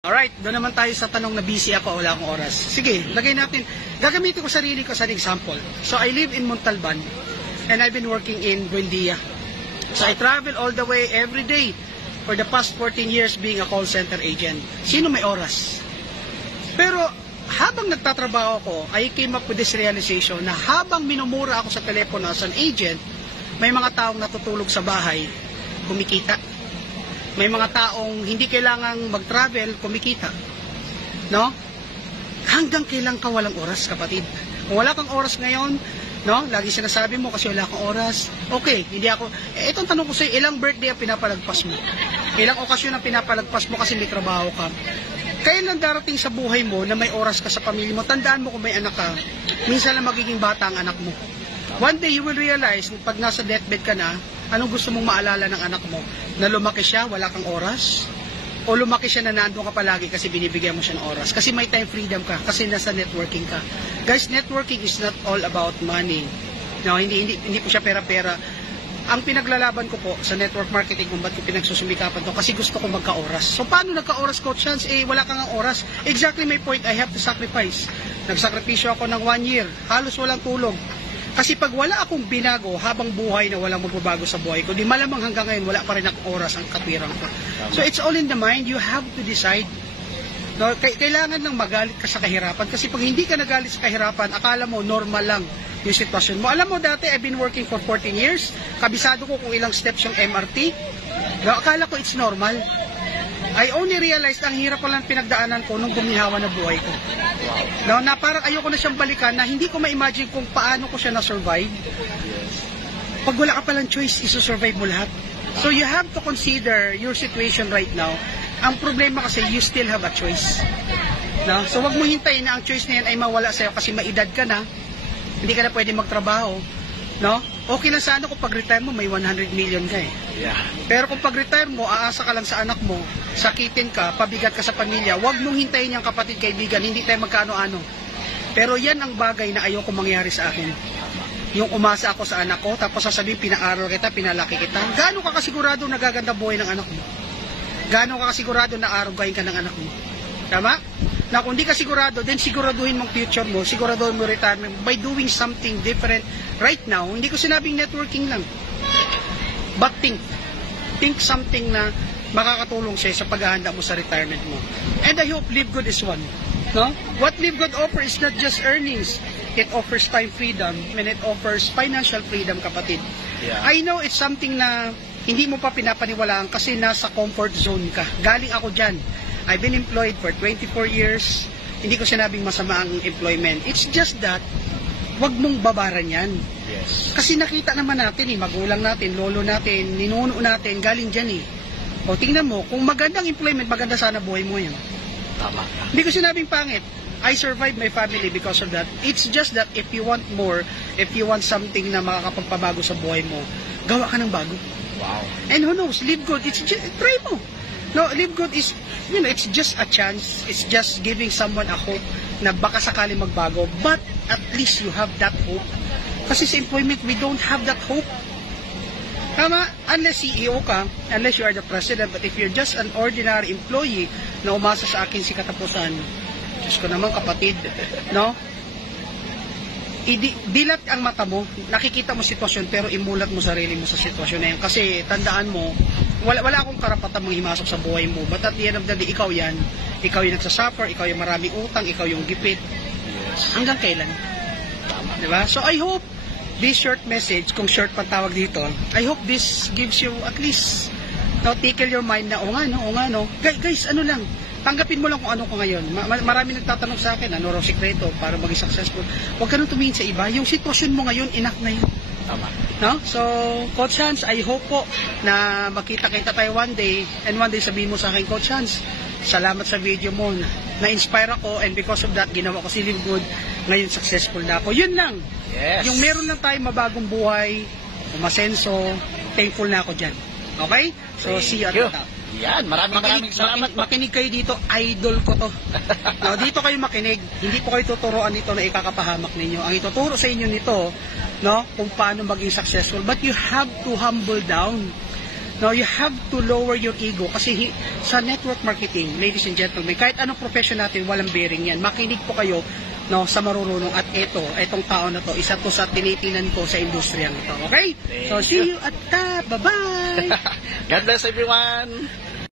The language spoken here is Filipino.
Alright, doon naman tayo sa tanong na busy ako, wala akong oras. Sige, lagay natin. Gagamitin ko sarili ko as an example. So, I live in Montalban and I've been working in Buendia. So, I travel all the way every day for the past 14 years being a call center agent. Sino may oras? Pero, habang nagtatrabaho ko, I came up with this realization na habang minumura ako sa telepono as an agent, may mga taong natutulog sa bahay, kumikita. May mga taong hindi kailangang mag-travel, kumikita. No? Hanggang kailan ka walang oras, kapatid? Kung wala kang oras ngayon, no? Lagi sinasabi mo kasi wala kang oras. Okay, hindi ako. Itong tanong ko sa'yo, ilang birthday ang pinapalagpas mo? Ilang okasyon ang pinapalagpas mo kasi may trabaho ka? Kailan darating sa buhay mo na may oras ka sa pamilya mo? Tandaan mo kung may anak ka, minsan lang magiging bata ang anak mo. One day you will realize, pag nasa deathbed ka na, anong gusto mong maalala ng anak mo? Na lumaki siya, wala kang oras? O lumaki siya na nandun ka palagi kasi binibigyan mo siya ng oras? Kasi may time freedom ka, kasi nasa networking ka. Guys, networking is not all about money. No, hindi po siya pera-pera. Ang pinaglalaban ko po sa network marketing kung ba't ko pinagsusumikapan to, kasi gusto ko magka-oras. So paano nagka-oras, Coach Chance? Wala kang ang oras. Exactly my point, I have to sacrifice. Nagsakripisyo ako ng 1 year, halos walang tulog. Kasi pag wala akong binago habang buhay na walang magbabago sa buhay ko, di malamang hanggang ngayon wala pa rin akong oras ang katwirang ko. So it's all in the mind. You have to decide. No, kailangan nang magalit ka sa kahirapan. Kasi pag hindi ka nagalit sa kahirapan, akala mo normal lang yung sitwasyon mo. Alam mo dati, I've been working for 14 years. Kabisado ko kung ilang steps yung MRT. No, akala ko it's normal. I only realized ang hirap palang pinagdaanan ko nung gumihawa na buhay ko. No, na parang ayoko na siyang balikan, na hindi ko ma-imagine kung paano ko siya na-survive. Pag wala ka palang choice, iso-survive mo lahat. So you have to consider your situation right now. Ang problema kasi, you still have a choice. No? So wag mo hintayin na ang choice na yan ay mawala sa'yo kasi maedad ka na, hindi ka na pwede magtrabaho. No? Okay lang sana kung pag-retire mo, may 100 million ka eh. Yeah. Pero kung pag-retire mo, aasa ka lang sa anak mo, sakitin ka, pabigat ka sa pamilya, huwag mong hintayin yung kapatid, kaibigan, hindi tayo magkaano-ano. Pero yan ang bagay na ayoko mangyari sa akin. Yung umasa ako sa anak ko, tapos sasabihin, pinaaral kita, pinalaki kita. Gaano ka kasigurado na gaganda buhay ng anak mo? Gaano ka kasigurado na arugayin ka ng anak mo? Tama? Na kung di ka sigurado, then siguraduhin mong future mo, siguraduhin mo retirement by doing something different right now. Hindi ko sinabing networking lang. But think something na makakatulong siya sa paghahanda mo sa retirement mo. And I hope Live Good is one. No? What Live Good offers is not just earnings. It offers time freedom and it offers financial freedom, kapatid. Yeah. I know it's something na hindi mo pa pinapaniwalaan kasi nasa comfort zone ka. Galing ako dyan. I've been employed for 24 years. Hindi ko sinabing masama ang employment. It's just that, wag mong babaran yan. Yes. Kasi nakita naman natin magulang natin, lolo natin, ninuno natin, galing dyan eh. O tingnan mo, kung magandang employment, maganda sana buhay mo yan. Tama. Hindi ko sinabing pangit. I survived my family because of that. It's just that if you want more, if you want something na makakapagpabago sa buhay mo, gawa ka ng bago. Wow. And who knows, Live Good, it's just, try mo. No, Live Good is, it's just a chance. It's just giving someone a hope na baka sakali magbago. But at least you have that hope. Kasi sa employment, we don't have that hope. Tama? Unless CEO ka, unless you are the president, but if you're just an ordinary employee na umasa sa akin si katapusan, Diyos ko naman, kapatid, no? Dilat ang mata mo, nakikita mo sitwasyon, pero imulat mo sarili mo sa sitwasyon na yan. Kasi tandaan mo, wala akong karapatan mong himasok sa buhay mo. But at the end of the day, ikaw yan. Ikaw yung nagsasuffer, ikaw yung maraming utang, ikaw yung gipit. Hanggang kailan? Diba? So I hope this short message, kung short pa tawag dito, I hope this gives you at least tickle your mind na, o nga no. Guys, ano lang, tanggapin mo lang kung ano ko ngayon. Marami nagtatanong sa akin, ano raw sikreto para maging successful. Huwag ka nang tumingin sa iba. Yung sitwasyon mo ngayon, enough na yun. Tama. No? So, Coach Hans, I hope po na magkita-kita tayo one day, and one day sabihin mo sa akin, Coach Hans, salamat sa video mo. Na-inspire ako, and because of that, ginawa ko si Live Good. Ngayon, successful na ako. Yun lang. Yes. Yung meron lang tayo mabagong buhay, umasenso, thankful na ako dyan. Okay? So, see you at the top. Yan, maraming salamat. Makinig kayo dito, idol ko to. No, dito kayo makinig, hindi po kayo tuturuan nito na ikakapahamak ninyo. Ang ituturo sa inyo nito, no, kung paano maging successful. But you have to humble down. Now, you have to lower your ego kasi sa network marketing, ladies and gentlemen, kahit anong profession natin, walang bearing yan. Makinig po kayo no, sa marurunong at etong tao na to, isa to sa tinitinan ko sa industriyang ito. Okay? So, see you at bye-bye! God bless everyone!